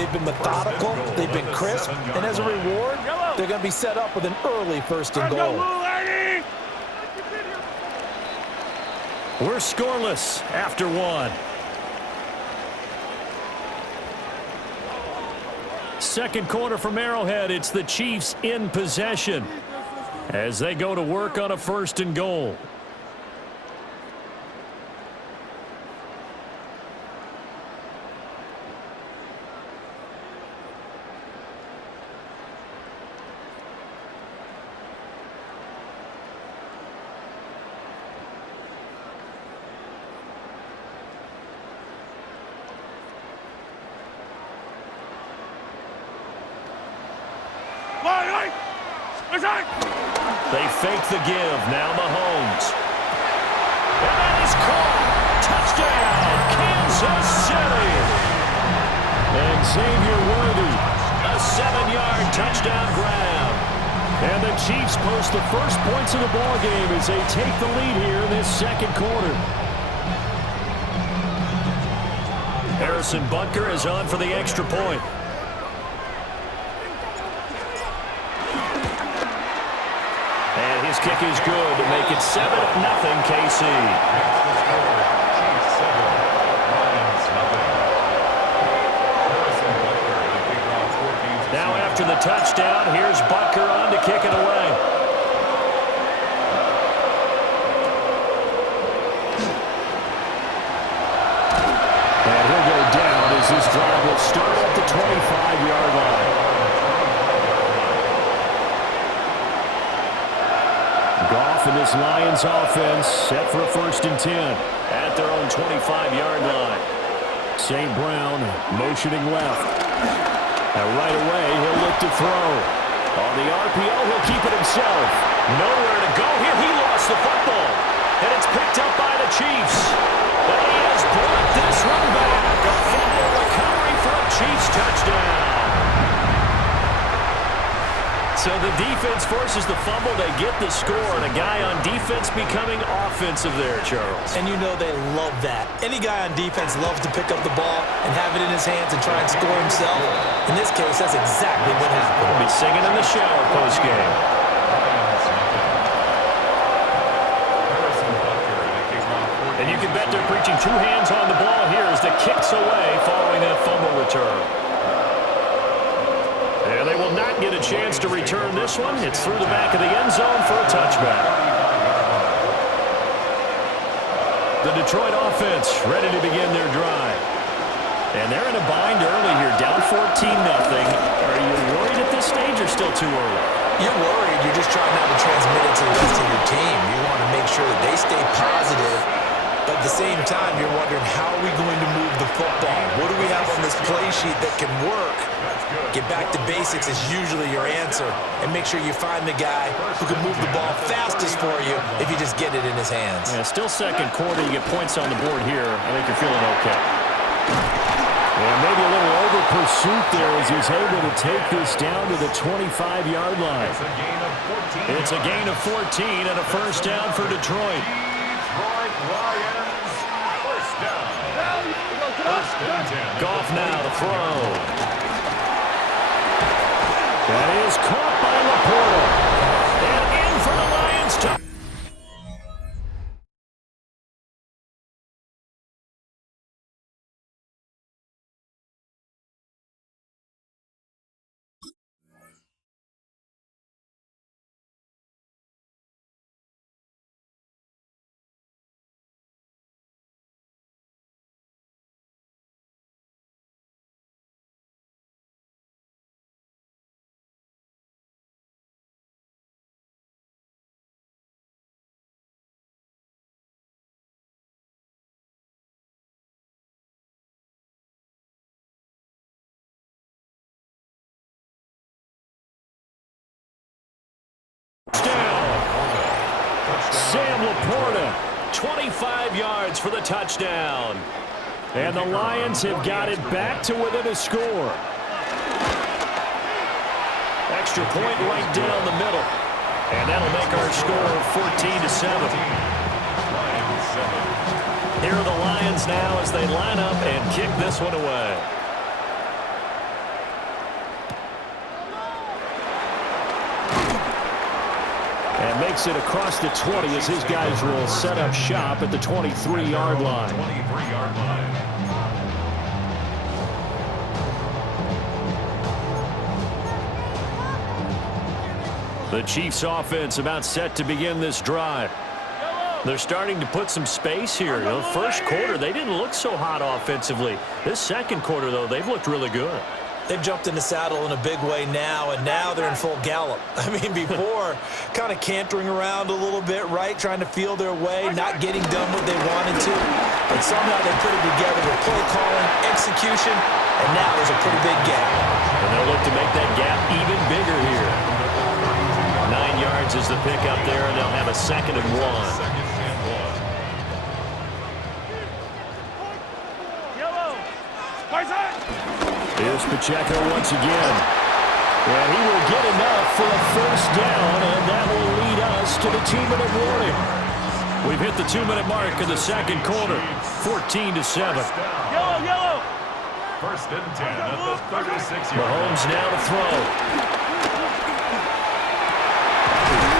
they've been methodical, they've been crisp, and as a reward, they're going to be set up with an early first and goal. We're scoreless after one. Second quarter from Arrowhead. It's the Chiefs in possession as they go to work on a first and goal. They fake the give. Now Mahomes. And that is caught. Touchdown, Kansas City. And Xavier Worthy, a 7-yard touchdown grab. And the Chiefs post the first points of the ball game as they take the lead here in this second quarter. Harrison Butker is on for the extra point. And his kick is good to make it 7-0 KC. Now after the touchdown, here's Butker on to kick it away. And he'll go down as this drive will start at the 25-yard line. Goff and this Lions offense set for a first and 10 at their own 25-yard line. St. Brown motioning left. Now right away, he'll look to throw. On the RPO, he'll keep it himself. Nowhere to go here. He lost the football. And it's picked up by the Chiefs. And he has brought this one back. A fumble recovery for a Chiefs touchdown. So the defense forces the fumble. They get the score, and a guy on defense becoming offensive there, Charles. And you know they love that. Any guy on defense loves to pick up the ball and have it in his hands and try and score himself. In this case, that's exactly what happened. We'll be singing in the shower postgame. And you can bet they're preaching two hands on the ball here as the kick's away following that fumble return. And they will not get a chance to return this one. It's through the back of the end zone for a touchback. The Detroit offense ready to begin their drive. And they're in a bind early here, down 14-0. Are you worried at this stage or still too early? You're worried. You're just trying not to transmit it to the rest of your team. You want to make sure that they stay positive. But at the same time, you're wondering, how are we going to move the football? What do we have on this play sheet that can work? Get back to basics is usually your answer. And make sure you find the guy who can move the ball fastest for you if you just get it in his hands. Yeah, still second quarter. You get points on the board here. I think you're feeling okay. And maybe a little over pursuit there as he's able to take this down to the 25-yard line. It's a gain of 14 and a first down for Detroit. Goff now to throw. That is caught by Laporta. And in for the Lions. Sam Laporta, 25 yards for the touchdown. And the Lions have got it back to within a score. Extra point right down the middle. And that'll make our score 14-7. Here are the Lions now as they line up and kick this one away. makes it across the 20 as his guys will set up shop at the 23-yard line. The Chiefs offense about set to begin this drive. They're starting to put some space here. You know, first quarter, they didn't look so hot offensively. This second quarter, though, they've looked really good. They've jumped in the saddle in a big way now, and now they're in full gallop. I mean, before, kind of cantering around a little bit, right, trying to feel their way, not getting done what they wanted to. But somehow they put it together with play calling, execution, and now there's a pretty big gap. And they'll look to make that gap even bigger here. 9 yards is the pickup there, and they'll have a 2nd and 1. Here's Pacheco once again. And he will get enough for a first down, and that will lead us to the 2-minute warning. We've hit the 2-minute mark in the second quarter, 14-7. Yellow. 1st and 10 at the 36-yard line. Mahomes now to throw.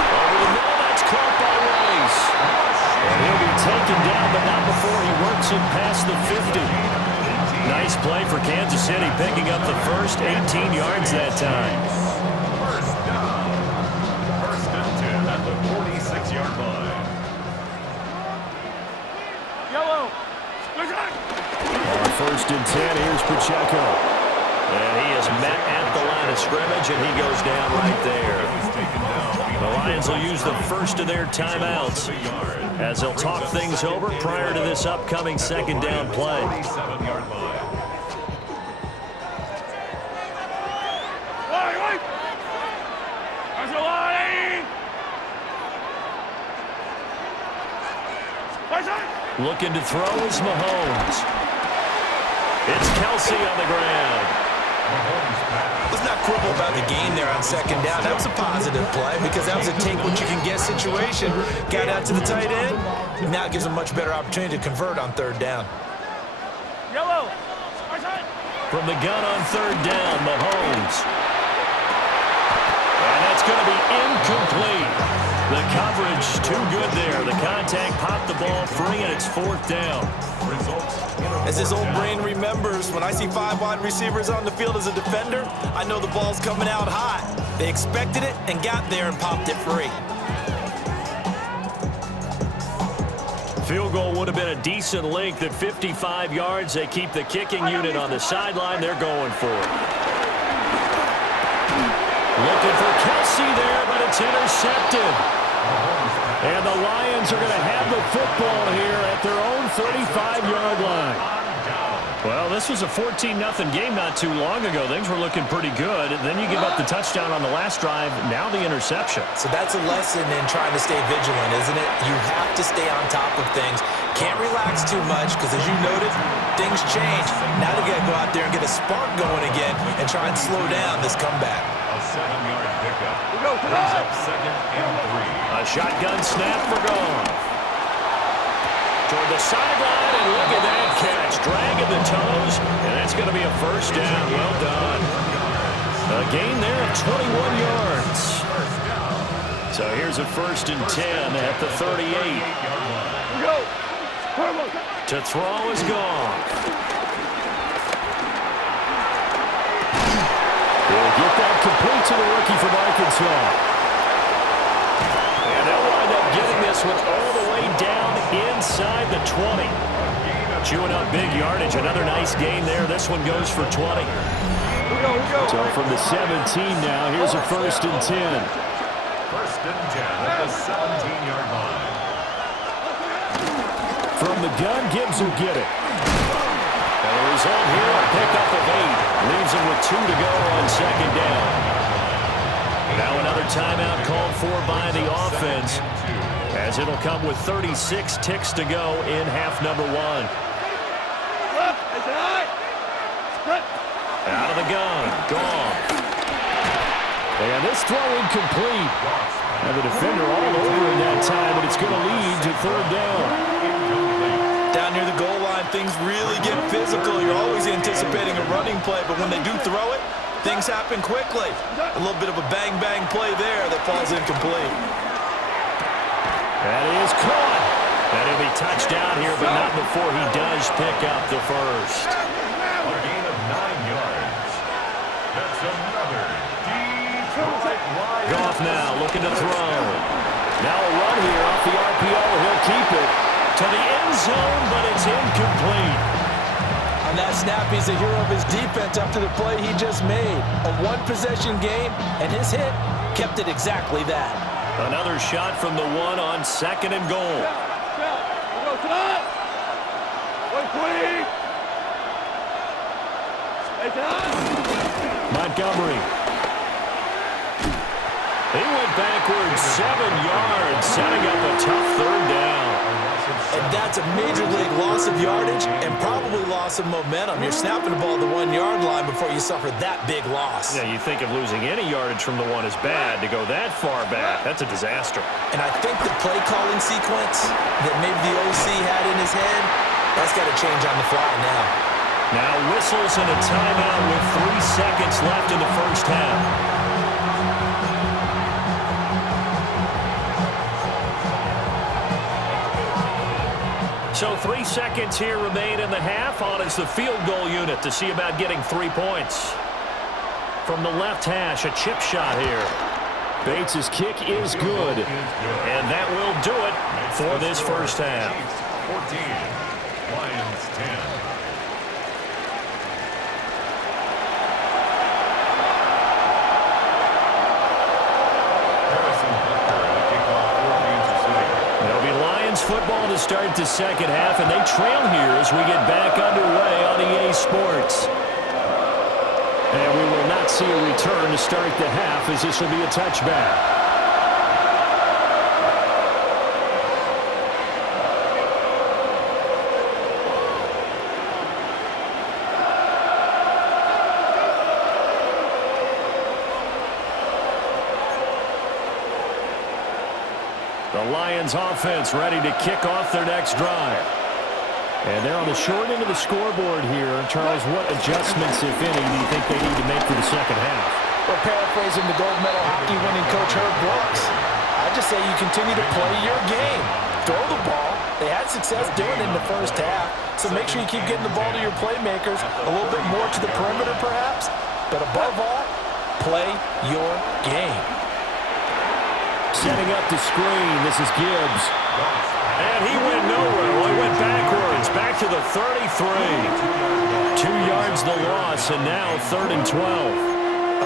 Over the middle, that's caught by Rice. And he'll be taken down, but not before he works it past the 50. Nice play for Kansas City, picking up the first 18 yards that time. First down. 1st and 10 at the 46-yard line. Yellow. On 1st and 10, here's Pacheco. And he is met at the line of scrimmage, and he goes down right there. The Lions will use the first of their timeouts as they'll talk things over prior to this upcoming 2nd down play. 47-yard line. Looking to throw is Mahomes. It's Kelsey on the ground. Let's not quibble about the game there on 2nd down. That was a positive play because that was a take-what-you-can-get situation. Got out to the tight end. Now it gives them a much better opportunity to convert on 3rd down. Yellow. From the gun on 3rd down, Mahomes. And that's going to be incomplete. The coverage too good there. The contact popped the ball free, and it's 4th down. As his old brain remembers, when I see 5 wide receivers on the field as a defender, I know the ball's coming out hot. They expected it and got there and popped it free. Field goal would have been a decent length at 55 yards. They keep the kicking unit on the sideline. They're going for it. Looking for Kelsey there, but it's intercepted. And the Lions are going to have the football here at their own 35-yard line. Well, this was a 14-0 game not too long ago. Things were looking pretty good. Then you give up the touchdown on the last drive. Now the interception. So that's a lesson in trying to stay vigilant, isn't it? You have to stay on top of things. Can't relax too much because, as you noted, things change. Now they got to go out there and get a spark going again and try and slow down this comeback. A 7-yard pickup. Brings up 2nd and 3. A shotgun snap for Goff. Toward the sideline, and look at that catch. Dragging the toes, and that's going to be a first down. Well done. A gain there of 21 yards. So here's a 1st and 10 at the 38. To throw is Goff. He'll get that complete to the rookie from Arkansas. And they'll wind up getting this one all the way down inside the 20. Chewing up big yardage. Another nice gain there. This one goes for 20. So from the 17 now, here's a 1st and 10. 1st and 10 at the 17-yard line. From the gun, Gibbs will get it. And the result here, a pickup of 8. Leaves him with 2 to go on 2nd down. Now another timeout called for by the offense, as it'll come with 36 ticks to go in half number 1. Out of the gun, Goff. And this throw incomplete. And the defender all over in that time, but it's going to lead to 3rd down. Down near the goal line, things really get physical. You're always anticipating a running play, but when they do throw it, things happen quickly. A little bit of a bang-bang play there that falls incomplete. That is caught. And he'll be touched down here, but not before he does pick up the first. A gain of 9 yards. That's another Detroit Lions. Goff now looking to throw. Now a run here off the RPO. He'll keep it to the end zone, but it's incomplete. On that snap, he's a hero of his defense after the play he just made. A one-possession game, and his hit kept it exactly that. Another shot from the one on 2nd and goal. Montgomery. He went backwards 7 yards, setting up a tough 3rd down. And that's a major league loss of yardage and probably loss of momentum. You're snapping the ball to the 1-yard line before you suffer that big loss. Yeah, you think of losing any yardage from the one is bad. To go that far back, that's a disaster. And I think the play calling sequence that maybe the OC had in his head, that's got to change on the fly now. Now whistles and a timeout with 3 seconds left in the first half. So 3 seconds here remain in the half. On is the field goal unit to see about getting 3 points. From the left hash, a chip shot here. Bates' kick is good. And that will do it for this first half. 14, Lions 10. Football to start the second half, and they trail here as we get back underway on EA Sports. And we will not see a return to start the half, as this will be a touchback. The Lions offense ready to kick off their next drive. And they're on the short end of the scoreboard here. Charles, what adjustments, if any, do you think they need to make for the second half? Well, paraphrasing the gold medal hockey winning coach Herb Brooks, I just say you continue to play your game. Throw the ball. They had success doing it in the first half, so make sure you keep getting the ball to your playmakers, a little bit more to the perimeter perhaps, but above all, play your game. Setting up the screen, this is Gibbs. And he went nowhere. Well, he went backwards, back to the 33. 2 yards the loss, and now 3rd and 12.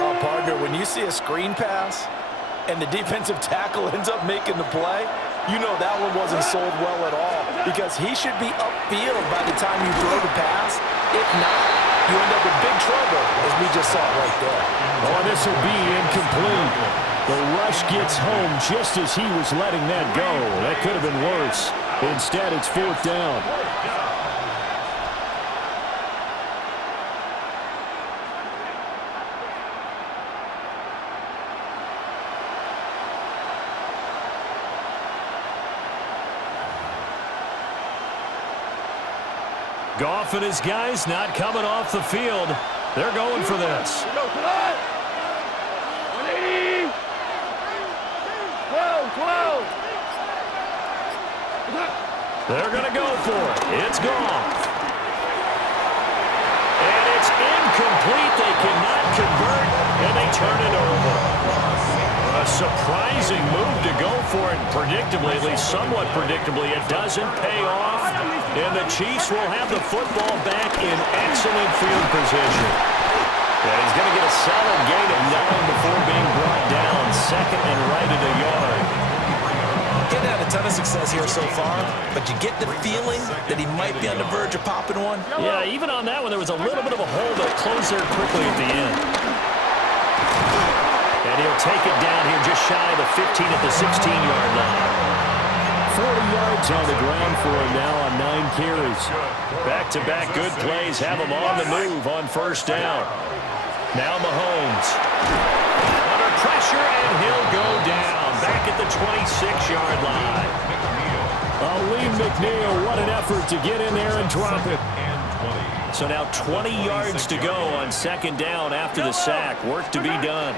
Oh, partner, when you see a screen pass and the defensive tackle ends up making the play, you know that one wasn't sold well at all because he should be upfield by the time you throw the pass. If not, you end up in big trouble, as we just saw right there. Oh, this will be incomplete. The rush gets home just as he was letting that go. That could have been worse. Instead, it's 4th down. Goff and his guys not coming off the field. They're going for this. They're going to go for it. It's Goff. And it's incomplete. They cannot convert, and they turn it over. A surprising move to go for it predictably, at least somewhat predictably. It doesn't pay off, and the Chiefs will have the football back in excellent field position. And he's going to get a solid gain of 9 before being brought down. 2nd and right at a yard. Getting had a ton of success here so far, but you get the feeling that he might be on the verge of popping one. Yeah, even on that one, there was a little bit of a hole, but it closed there quickly at the end. And he'll take it down here just shy of the 15 at the 16-yard line. 40 yards on the ground for him now on 9 carries. Back-to-back good plays have him on the move on 1st down. Now Mahomes. Under pressure, and he'll go down. Back at the 26-yard line. Lee McNeil, what an effort to get in there and drop it. So now 20 yards to go on 2nd down after the sack. Work to be done.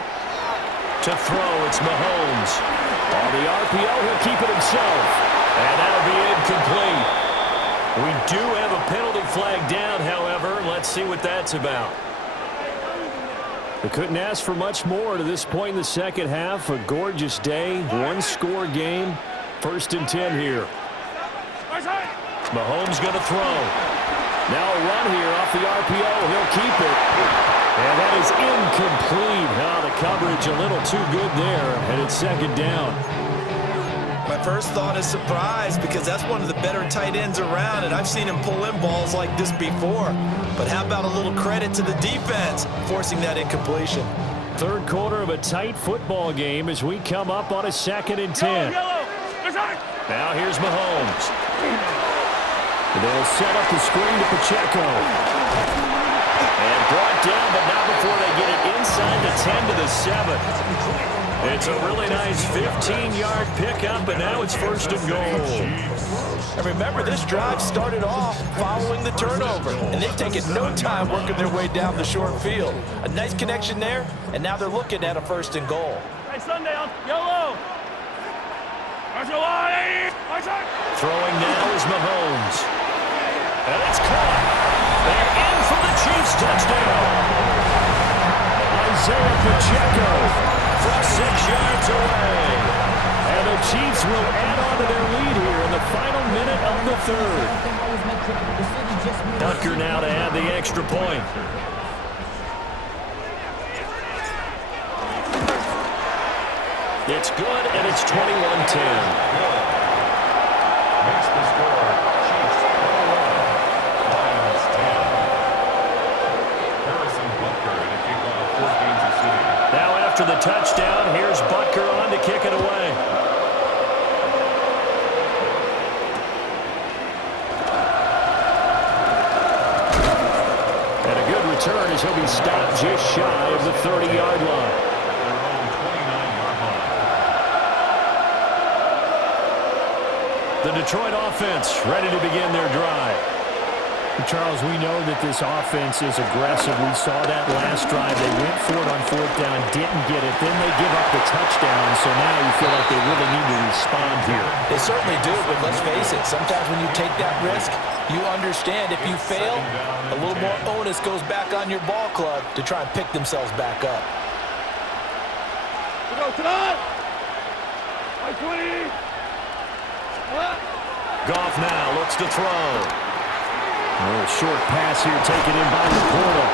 To throw, it's Mahomes. On the RPO, he'll keep it himself. And that'll be incomplete. We do have a penalty flag down, however. Let's see what that's about. They couldn't ask for much more to this point in the second half. A gorgeous day, one-score game. 1st and 10 here. Mahomes going to throw. Now a run here off the RPO. He'll keep it. And that is incomplete. The coverage a little too good there, and it's 2nd down. My first thought is surprise because that's one of the better tight ends around, and I've seen him pull in balls like this before. But how about a little credit to the defense forcing that incompletion? 3rd quarter of a tight football game as we come up on a 2nd and 10. Now here's Mahomes. They'll set up the screen to Pacheco. And brought down, but not before they get it inside the 10 to the 7. It's a really nice 15-yard pickup, and now it's 1st and goal. And remember, this drive started off following the turnover, and they've taken no time working their way down the short field. A nice connection there, and now they're looking at a 1st and goal. Hey, Sunday on yellow. Throwing now is Mahomes. And it's caught. They're in for the Chiefs touchdown. Isaiah Pacheco from 6 yards away. And the Chiefs will add on to their lead here in the final minute of the 3rd. Tucker now to add the extra point. It's good, and it's 21-10. Makes the score. Chiefs 21, Lions 10. Harrison Butker in a kickoff for Kansas City. Now after the touchdown, here's Butker on to kick it away. And a good return as he'll be stopped just shy of the 30-yard line. The Detroit offense ready to begin their drive. Charles, we know that this offense is aggressive. We saw that last drive. They went for it on 4th down, didn't get it. Then they give up the touchdown, so now you feel like they really need to respond here. They certainly do, but let's face it, sometimes when you take that risk, you understand if you fail, a little more onus goes back on your ball club to try and pick themselves back up. Goff now looks to throw. A short pass here taken in by Laporta.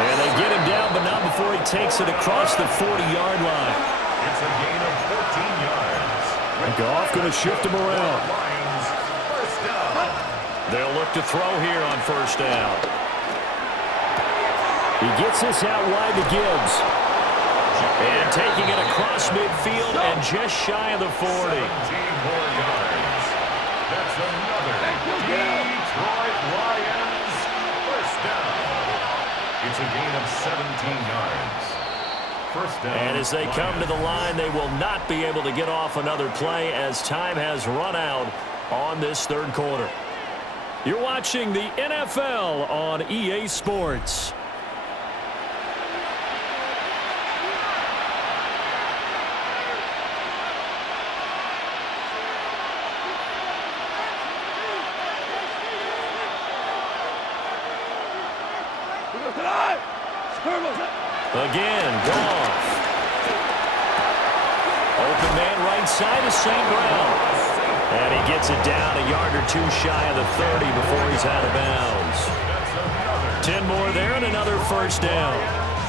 And they get him down, but not before he takes it across the 40-yard line. It's a gain of 14 yards. Goff going to shift him around. Lions, 1st down. They'll look to throw here on 1st down. He gets this out wide to Gibbs. And taking it across midfield and just shy of the 40. 17 more yards. That's another Detroit Lions 1st down. It's a gain of 17 yards. 1st down. And as they come to the line, they will not be able to get off another play as time has run out on this 3rd quarter. You're watching the NFL on EA Sports. Again, Goff. Open man right side is St. Brown. And he gets it down a yard or two shy of the 30 before he's out of bounds. 10 more there and another 1st down.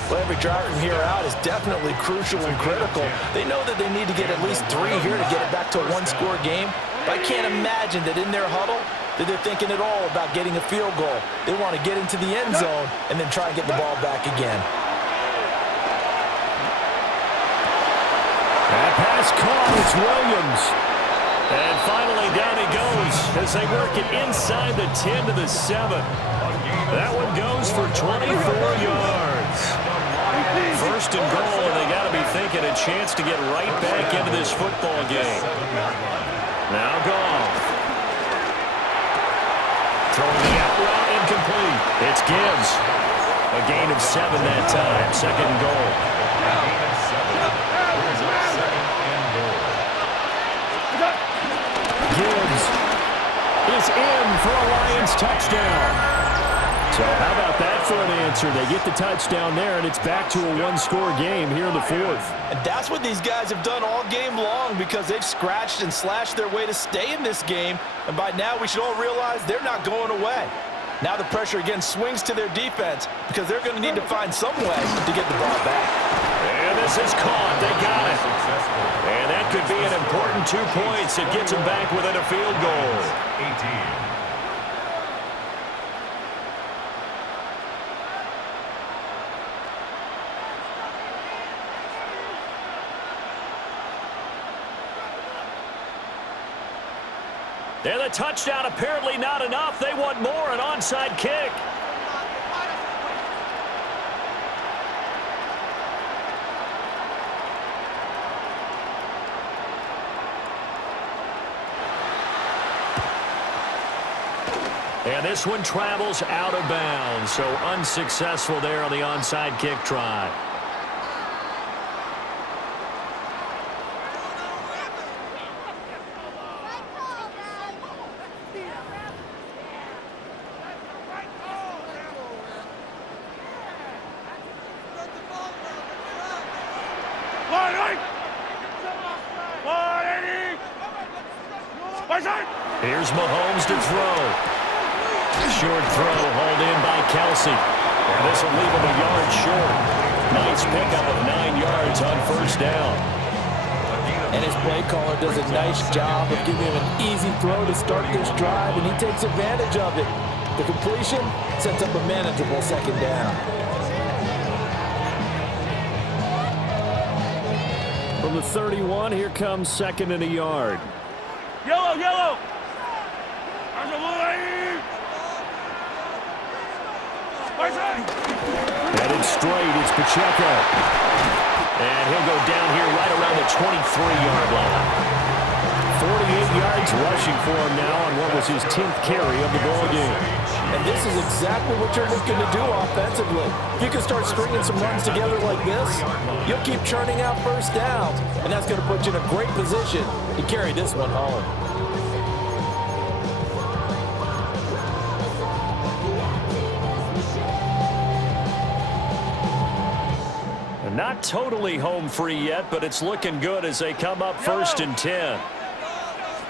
Well, every drive from here out is definitely crucial and critical. They know that they need to get at least 3 here to get it back to a one-score game. But I can't imagine that in their huddle that they're thinking at all about getting a field goal. They want to get into the end zone and then try and get the ball back again. That pass caught. It's Williams. And finally down he goes as they work it inside the 10 to the 7. That one goes for 24 yards. 1st and goal, and they got to be thinking a chance to get right back into this football game. Now Goff. Throwing the out route incomplete. It's Gibbs. A gain of 7 that time. 2nd and goal. is in for a Lions touchdown. So how about that for an answer? They get the touchdown there, and it's back to a one-score game here in the fourth. And that's what these guys have done all game long because they've scratched and slashed their way to stay in this game. And by now, we should all realize they're not going away. Now the pressure again swings to their defense because they're going to need to find some way to get the ball back. And this is caught. They got it. And that could be an important 2 points. It gets them back within a field goal. 18. And the touchdown apparently not enough. They want more, an onside kick. And this one travels out of bounds, so unsuccessful there on the onside kick try. Here's Mahomes to throw. Short throw hauled in by Kelsey. And this will leave him a yard short. Nice pickup of 9 yards on first down. And his play caller does a nice job of giving him an easy throw to start this drive, and he takes advantage of it. The completion sets up a manageable second down. From the 31, here comes second and a yard. Yellow, yellow. Headed straight, it's Pacheco. And he'll go down here right around the 23-yard line. 48 yards rushing for him now on what was his 10th carry of the ball game. And this is exactly what you're looking to do offensively. If you can start stringing some runs together like this, you'll keep churning out first downs, and that's going to put you in a great position to carry this one home. Not totally home free yet, but it's looking good as they come up first and 10.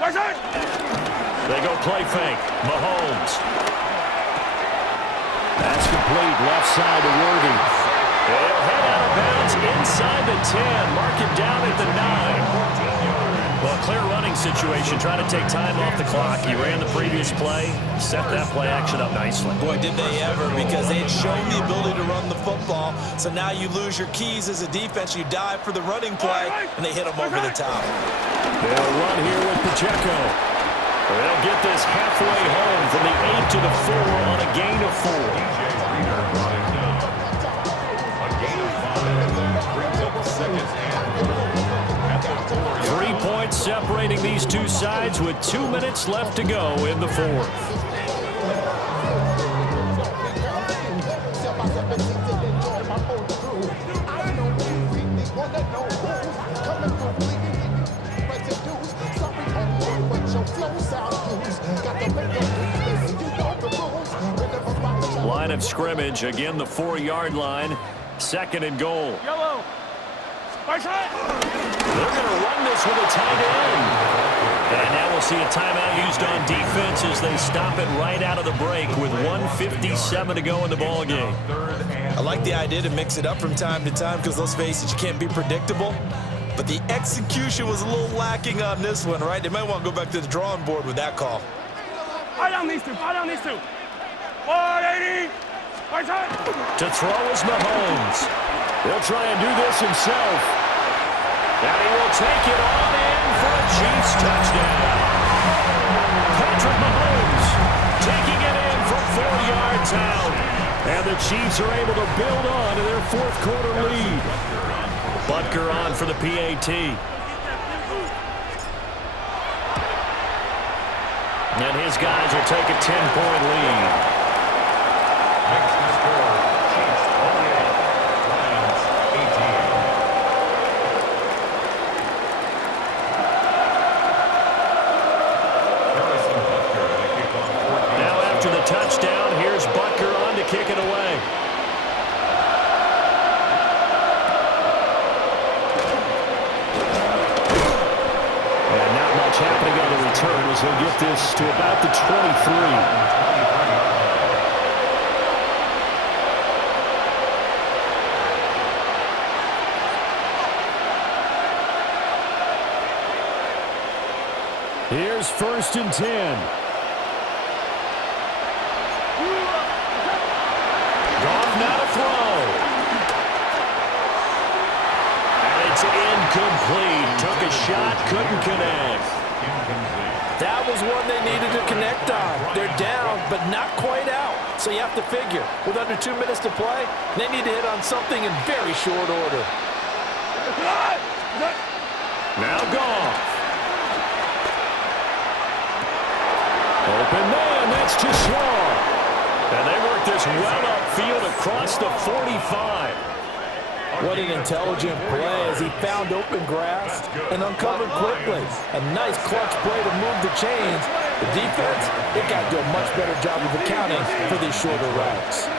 They go play fake. Mahomes. That's complete. Left side to Worthy. They'll head out of bounds inside the 10. Mark it down at the 9. Well, clear running situation. Trying to take time off the clock. He ran the previous play. Set that play action up nicely. Boy, did they ever, because they had shown the ability to run the football. So now you lose your keys as a defense. You dive for the running play, and they hit them over the top. They'll run here with Pacheco. They'll get this halfway home from the 8 to the 4 on a gain of 4. A gain of 5 brings up second at the 4. 3 points separating these two sides with 2 minutes left to go in the fourth. Line of scrimmage, again the 4-yard line, second and goal. Yellow. They're going to run this with a tight end. And now we'll see a timeout used on defense as they stop it right out of the break with 1:57 to go in the ball game. I like the idea to mix it up from time to time because, let's face it, you can't be predictable. But the execution was a little lacking on this one, right? They might want to go back to the drawing board with that call. I don't need to. 180. To throw is Mahomes. He'll try and do this himself. And he will take it on in for a Chiefs touchdown. Patrick Mahomes taking it in from 4 yards out. And the Chiefs are able to build on to their fourth quarter lead. Butker on for the PAT. And his guys will take a 10-point lead. Makes the score Chiefs 28, Lions 18. Harrison Butker, the kicker. return as they get this to about the 23. Here's 1st and 10. Goff now to throw. And it's incomplete. Took a shot, couldn't connect. That was one they needed to connect on. They're down, but not quite out. So you have to figure, with under 2 minutes to play, they need to hit on something in very short order. Now Goff. Open man, that's too small. And they work this well upfield across the 45. What an intelligent play as he found open grass and uncovered quickly. A nice clutch play to move the chains. The defense, they got to do a much better job of accounting for these shorter routes.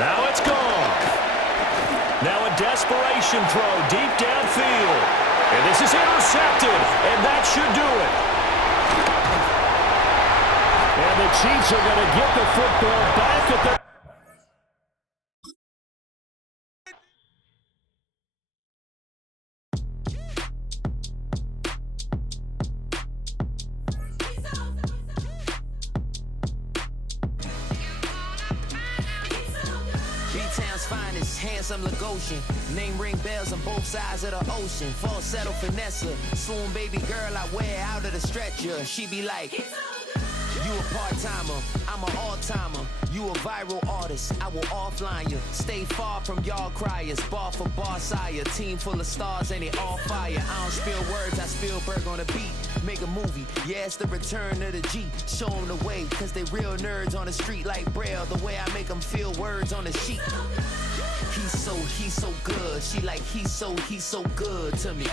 Now it's gone. Now a desperation throw deep downfield. And this is intercepted, and that should do it. And the Chiefs are going to get the football back at the... B-Town's finest, handsome Lagosian. Name ring bells on both sides of the ocean. Falsetto Vanessa, swoon baby girl I wear out of the stretcher. She be like... You a part-timer, I'm an all-timer. You a viral artist, I will offline you. Stay far from y'all criers, bar for bar sire. Team full of stars and they all fire. I don't spill words, I Spielberg on the beat. Make a movie, yeah, it's the return of the G. Show them the way, cause they real nerds on the street like Braille. The way I make them feel words on the sheet. He's so good. She like, he's so good to me.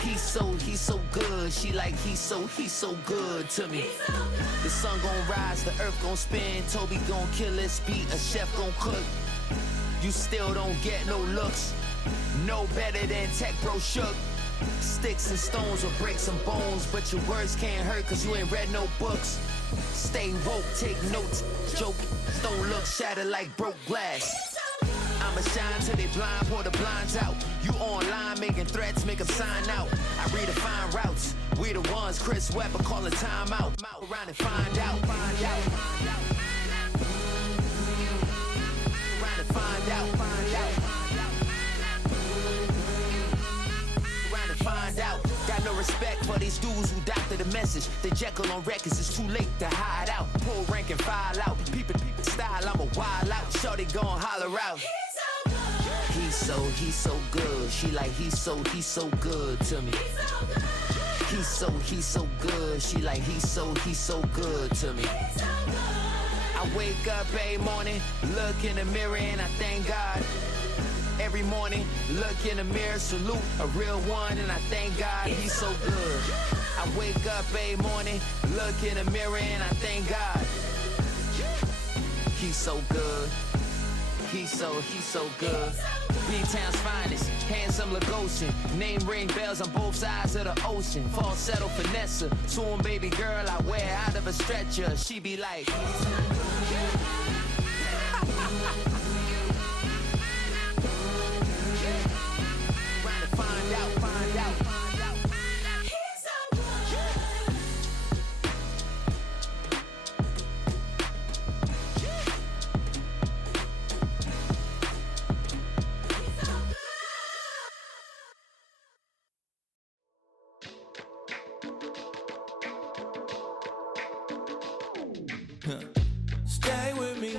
He's so good. She like, he's so good to me. The sun gon' rise, the earth gon' spin. Toby gon' kill this beat, a chef gon' cook. You still don't get no looks. No better than Tech Bro Shook. Sticks and stones will break some bones, but your words can't hurt cause you ain't read no books. Stay woke, take notes, joke. Don't look shattered like broke glass. I'ma shine till they blind, pour the blinds out. You online making threats, make them sign out. I redefine routes. We the ones Chris Webber calling time out. Around and find out. Around and find out. Around and find out. Got no respect for these dudes who doctor the message. They Jekyll on records, it's too late to hide out. Pull rank and file out. Peepin' style, I'm a wild out. Shorty gon' holler out. He's so good. She like, he's so good to me. He's so good. She like, he's so good to me. I wake up every morning, look in the mirror and I thank God. Every morning, look in the mirror, salute a real one and I thank God he's so good. I wake up every morning, look in the mirror and I thank God. He's so good. He's so good. B-Town's finest, handsome Lagosian. Name ring bells on both sides of the ocean. Falsetto Vanessa, swoon baby girl I wear out of a stretcher. She be like... Trying to find out. Stay with me.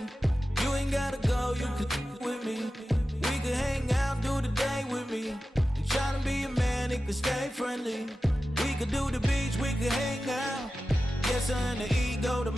You ain't gotta go, you could with me. We could hang out, do the day with me. You tryna be a man, it could stay friendly. We could do the beach, we could hang out. Yes, and the ego, the